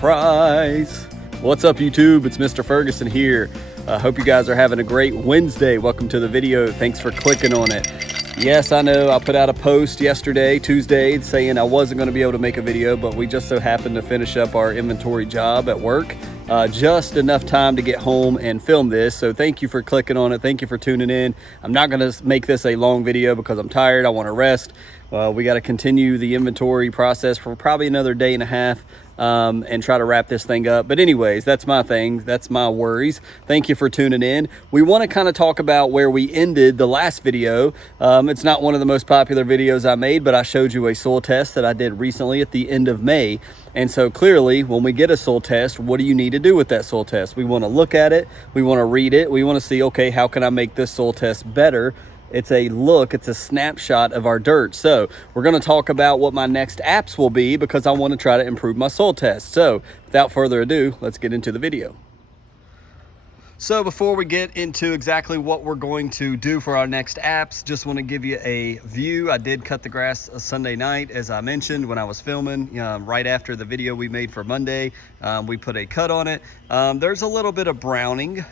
Surprise! What's up, YouTube? It's Mr. Ferguson here. Hope you guys are having a great Wednesday. Welcome to the video. Thanks for clicking on it. Yes, I know I put out a post yesterday, Tuesday, saying I wasn't going to be able to make a video, but we just so happened to finish up our inventory job at work. Just enough time to get home and film this. So thank you for clicking on it. Thank you for tuning in. I'm not going to make this a long video because I'm tired. I want to rest. We got to continue the inventory process for probably another day and a half. And try to wrap this thing up. But anyways, that's my thing. That's my worries. Thank you for tuning in. We want to kind of talk about where we ended the last video. It's not one of the most popular videos I made, but I showed you a soil test that I did recently at the end of May. And so clearly, when we get a soil test, what do you need to do with that soil test? We want to look at it. We want to read it. We want to see, okay, how can I make this soil test better? It's a look, it's a snapshot of our dirt. So we're going to talk about what my next apps will be because I want to try to improve my soil test. So without further ado, let's get into the video. So before we get into exactly what we're going to do for our next apps, just want to give you a view. I did cut the grass Sunday night, as I mentioned when I was filming, right after the video we made for Monday. We put a cut on it. There's a little bit of browning,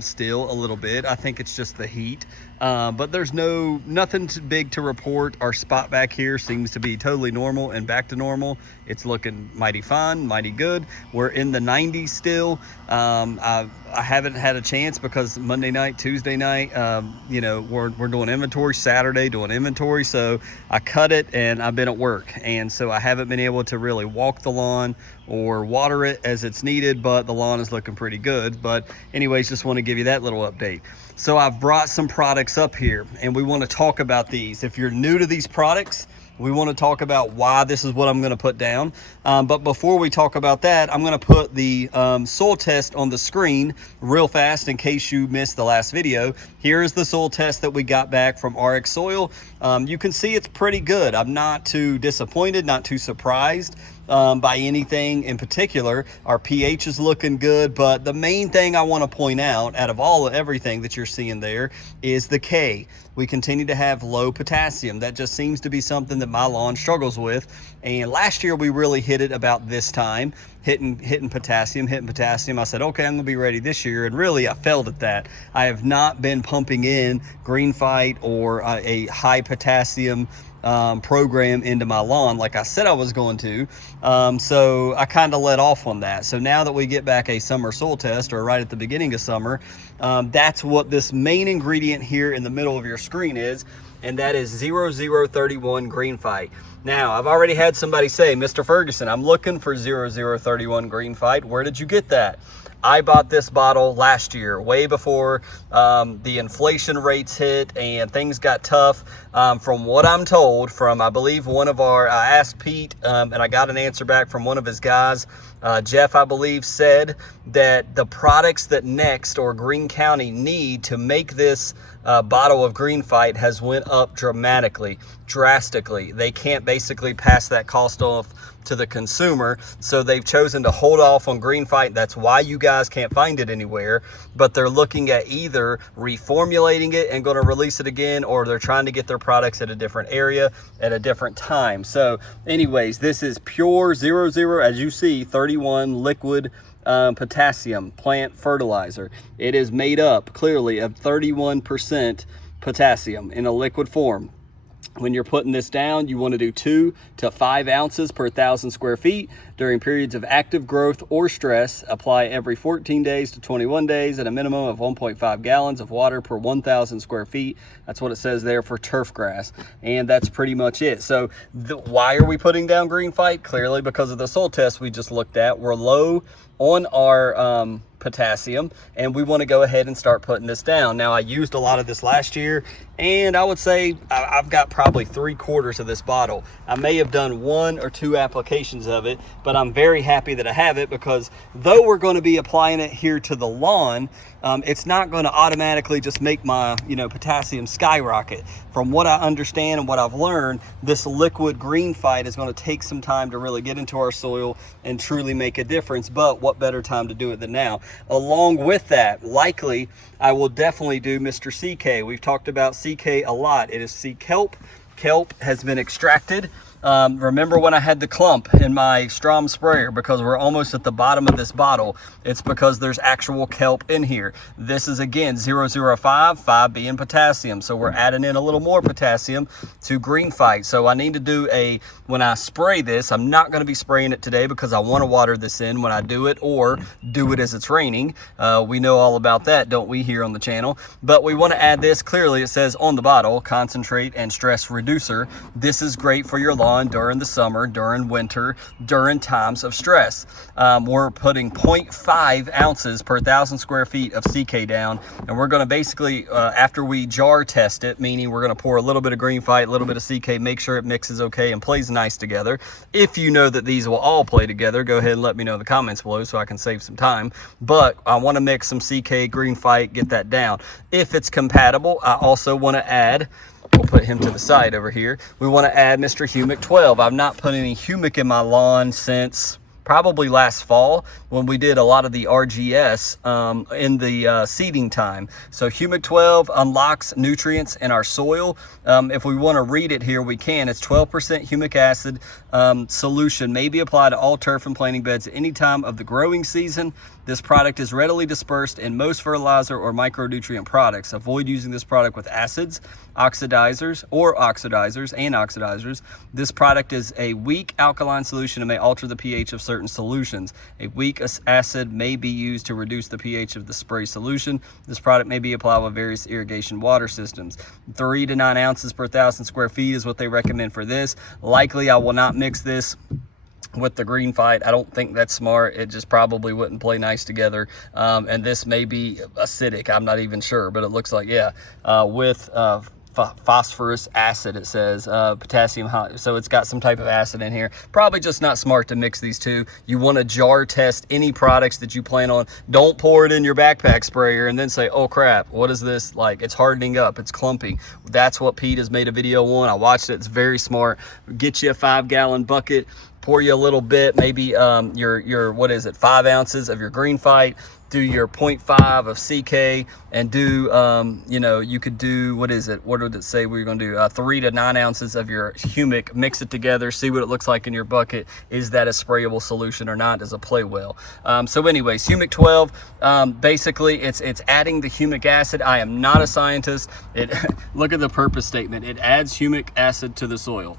still a little bit. I think it's just the heat. But there's nothing too big to report. Our spot back here seems to be totally normal and back to normal. It's looking mighty fine, mighty good. We're in the 90s still. I haven't had a chance because Monday night, Tuesday night, we're doing inventory, Saturday doing inventory. So I cut it and I've been at work. And so I haven't been able to really walk the lawn or water it as it's needed, but the lawn is looking pretty good. But anyways, just want to give you that little update. So I've brought some products up here and we want to talk about these. If you're new to these products, we want to talk about why this is what I'm going to put down. But before we talk about that, I'm going to put the soil test on the screen real fast in case you missed the last video. Here is the soil test that we got back from RX Soil. You can see it's pretty good. I'm not too disappointed, not too surprised by anything in particular. Our pH is looking good, but the main thing I want to point out of everything that you're seeing there is the K. We continue to have low potassium. That just seems to be something that my lawn struggles with. And last year we really hit it about this time, hitting potassium. I said, okay, I'm gonna be ready this year. And really I failed at that. I have not been pumping in Green Fight or a high potassium program into my lawn like I said I was going to. So I kind of let off on that. So now that we get back a summer soil test, or right at the beginning of summer, that's what this main ingredient here in the middle of your screen is, and that is 0031 Green Fight. Now, I've already had somebody say, Mr. Ferguson, I'm looking for 0031 Green Fight. Where did you get that? I bought this bottle last year, way before the inflation rates hit and things got tough. From what I'm told from, I believe, I asked Pete and I got an answer back from one of his guys. Jeff, I believe, said that the products that Next or Greene County need to make this bottle of Green Fight has went up drastically. They can't basically pass that cost off to the consumer, so they've chosen to hold off on Green Fight. That's why you guys can't find it anywhere, but they're looking at either reformulating it and going to release it again, or they're trying to get their products at a different area at a different time. So anyways, this is pure 00, as you see, 31 liquid potassium plant fertilizer. It is made up clearly of 31% potassium in a liquid form. When you're putting this down, you want to do 2 to 5 ounces per 1,000 square feet during periods of active growth or stress. Apply every 14 days to 21 days at a minimum of 1.5 gallons of water per 1,000 square feet. That's what it says there for turf grass. And that's pretty much it. So why are we putting down Green Fight? Clearly because of the soil test we just looked at. We're low on our potassium, and we want to go ahead and start putting this down. Now, I used a lot of this last year, and I would say I've got probably 3/4 of this bottle. I may have done 1 or 2 applications of it, but I'm very happy that I have it, because though we're going to be applying it here to the lawn, it's not going to automatically just make my potassium skyrocket. From what I understand and what I've learned, this liquid Green Fight is going to take some time to really get into our soil and truly make a difference. But what better time to do it than now? Along with that, likely I will definitely do Mr. CK. We've talked about CK a lot. It is sea kelp. Kelp has been extracted Remember when I had the clump in my Strom sprayer, because we're almost at the bottom of this bottle, it's because there's actual kelp in here. This is again 005, 5 being potassium. So we're adding in a little more potassium to green fight. So I need to do when I spray this, I'm not going to be spraying it today because I want to water this in when I do it, or do it as it's raining. We know all about that, don't we, here on the channel? But we want to add this. Clearly it says on the bottle, concentrate and stress reducer. This is great for your lawn during the summer, during winter, during times of stress. We're putting 0.5 ounces per 1,000 square feet of CK down, and we're going to basically, after we jar test it, meaning we're going to pour a little bit of green fight, a little bit of CK, make sure it mixes okay and plays nice together. If you know that these will all play together, go ahead and let me know in the comments below so I can save some time. But I want to mix some CK, green fight, get that down. If it's compatible, I also want to add, we'll put him to the side over here, we want to add Mr. Humic 12. I've not put any humic in my lawn since probably last fall, when we did a lot of the RGS in the seeding time. So Humic 12 unlocks nutrients in our soil. If we want to read it here, we can. It's 12% humic acid solution, may be applied to all turf and planting beds at any time of the growing season. This product is readily dispersed in most fertilizer or micronutrient products. Avoid using this product with acids, oxidizers, and oxidizers. This product is a weak alkaline solution and may alter the pH of certain solutions. A weak acid may be used to reduce the pH of the spray solution. This product may be applied with various irrigation water systems. 3 to 9 ounces per 1,000 square feet is what they recommend for this. Likely I will not mix this with the green fight. I don't think that's smart. It just probably wouldn't play nice together. And this may be acidic. I'm not even sure, but it looks like, yeah, with phosphorus acid, it says potassium, so it's got some type of acid in here. Probably just not smart to mix these two. You want to jar test any products that you plan on. Don't pour it in your backpack sprayer and then say, oh crap, what is this? Like, it's hardening up, it's clumping. That's what Pete has made a video on. I watched it. It's very smart. Get you a 5-gallon bucket, pour you a little bit, maybe your what is it, 5 ounces of your green fight, do your 0.5 of CK, and do you know, you could do, what is it, what did it say we were going to do, 3 to 9 ounces of your humic. Mix it together, see what it looks like in your bucket. Is that a sprayable solution or not? Does it play well? So anyways, Humic 12, basically it's adding the humic acid. I am not a scientist. Look at the purpose statement. It adds humic acid to the soil.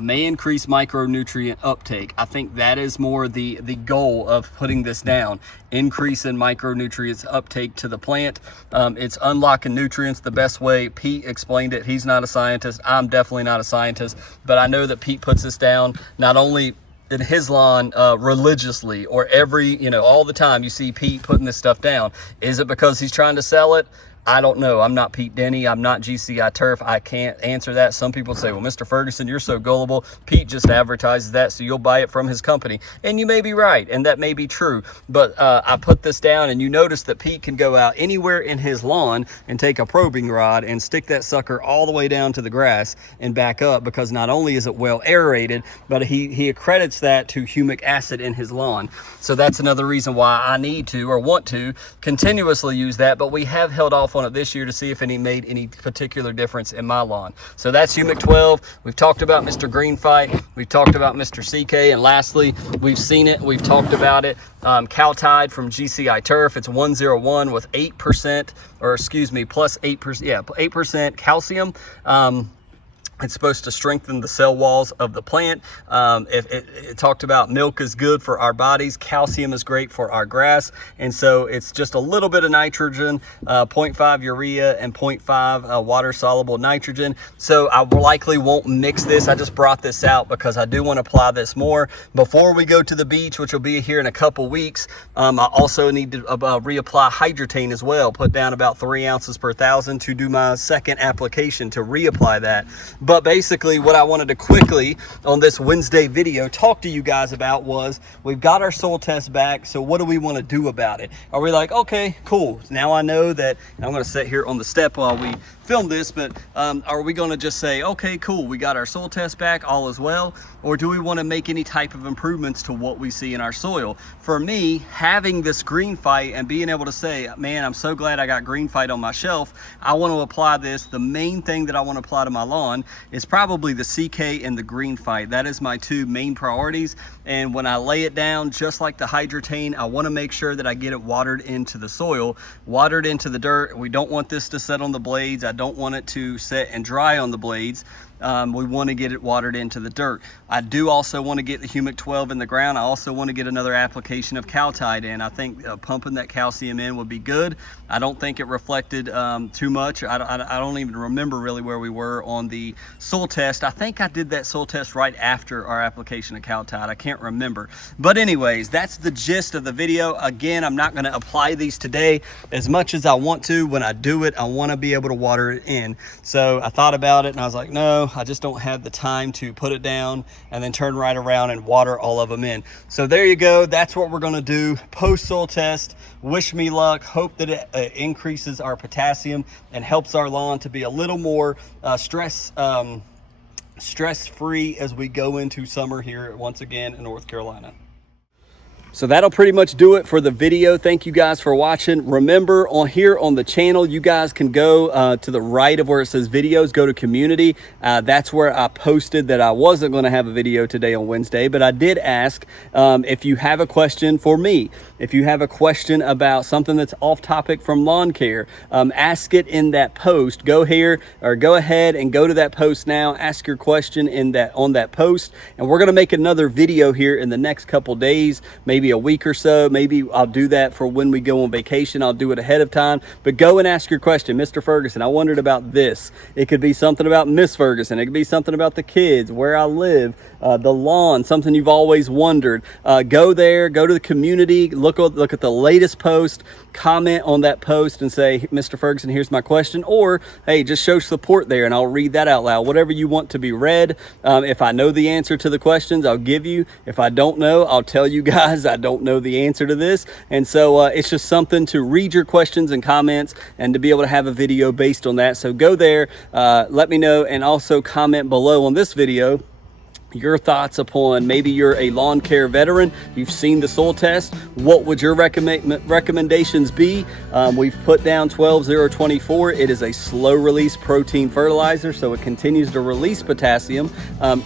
May increase micronutrient uptake. I think that is more the goal of putting this down. Increase in micronutrients uptake to the plant. It's unlocking nutrients the best way. Pete explained it. He's not a scientist. I'm definitely not a scientist, but I know that Pete puts this down not only in his lawn religiously, or every, you know, all the time you see Pete putting this stuff down. Is it because he's trying to sell it? I don't know. I'm not Pete Denny. I'm not GCI Turf. I can't answer that. Some people say, well, Mr. Ferguson, you're so gullible. Pete just advertises that, so you'll buy it from his company. And you may be right, and that may be true. But I put this down, and you notice that Pete can go out anywhere in his lawn and take a probing rod and stick that sucker all the way down to the grass and back up, because not only is it well aerated, but he accredits that to humic acid in his lawn. So that's another reason why I need to, or want to, continuously use that. But we have held off on it this year to see if any made any particular difference in my lawn. So that's Humic 12. We've talked about Mr. Green Fight. We've talked about Mr. CK. And lastly, we've seen it. We've talked about it. Caltide from GCI Turf. It's 101 with 8%, or excuse me, plus 8%. Yeah, 8% calcium. It's supposed to strengthen the cell walls of the plant. It talked about milk is good for our bodies. Calcium is great for our grass. And so it's just a little bit of nitrogen, 0.5 urea and 0.5 water-soluble nitrogen. So I likely won't mix this. I just brought this out because I do want to apply this more. Before we go to the beach, which will be here in a couple weeks, I also need to reapply hydrotane as well. Put down about 3 ounces per 1,000 to do my second application to reapply that. But basically what I wanted to quickly on this Wednesday video talk to you guys about was, we've got our soil test back. So what do we want to do about it? Are we like, okay, cool, now I know that, and I'm going to sit here on the step while we film this, but are we going to just say, okay, cool, we got our soil test back, all is well? Or do we want to make any type of improvements to what we see in our soil? For me, having this green fight and being able to say, man, I'm so glad I got green fight on my shelf, I want to apply this. The main thing that I want to apply to my lawn is probably the CK and the green fight. That is my two main priorities. And when I lay it down, just like the hydrotane, I want to make sure that I get it watered into the soil, watered into the dirt. We don't want this to set on the blades. I don't want it to set and dry on the blades. We want to get it watered into the dirt. I do also want to get the humic 12 in the ground. I also want to get another application of Caltide in. I think pumping that calcium in would be good. I don't think it reflected too much. I don't even remember really where we were on the soil test. I think I did that soil test right after our application of Caltide. I can't remember. But anyways, that's the gist of the video. Again, I'm not going to apply these today as much as I want to. When I do it, I want to be able to water it in. So I thought about it and I was like, no, I just don't have the time to put it down and then turn right around and water all of them in. So there you go. That's what we're going to do post soil test. Wish me luck. Hope that it increases our potassium and helps our lawn to be a little more stress-free as we go into summer here once again in North Carolina. So that'll pretty much do it for the video. Thank you guys for watching. Remember, on here on the channel, you guys can go to the right of where it says videos, go to community. That's where I posted that I wasn't going to have a video today on Wednesday, but I did ask if you have a question for me. If you have a question about something that's off topic from lawn care, ask it in that post. Go ahead and go to that post now. Ask your question on that post, and we're going to make another video here in the next couple days, maybe a week or so. Maybe I'll do that for when we go on vacation. I'll do it ahead of time. But go and ask your question. Mr. Ferguson, I wondered about this. It could be something about Miss Ferguson. It could be something about the kids, where I live, the lawn, something you've always wondered. Go there, go to the community, look at the latest post, comment on that post and say, Mr. Ferguson, here's my question. Or, hey, just show support there and I'll read that out loud. Whatever you want to be read. If I know the answer to the questions, I'll give you. If I don't know, I'll tell you guys I don't know the answer to this. And so it's just something to read your questions and comments and to be able to have a video based on that. So go there, let me know, and also comment below on this video your thoughts upon, maybe you're a lawn care veteran, you've seen the soil test, what would your recommendations be? We've put down 12-0-24. It is a slow release protein fertilizer, so it continues to release potassium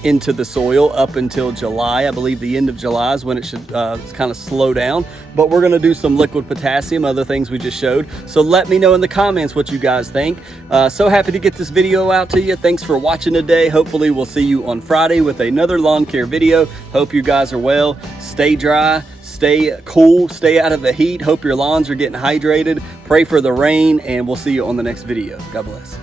into the soil up until July. I believe the end of July is when it should kind of slow down, but we're going to do some liquid potassium, other things we just showed. So let me know in the comments what you guys think. So happy to get this video out to you. Thanks for watching today. Hopefully we'll see you on Friday with another lawn care video. Hope you guys are well. Stay dry, stay cool, stay out of the heat. Hope your lawns are getting hydrated. Pray for the rain, and we'll see you on the next video. God bless.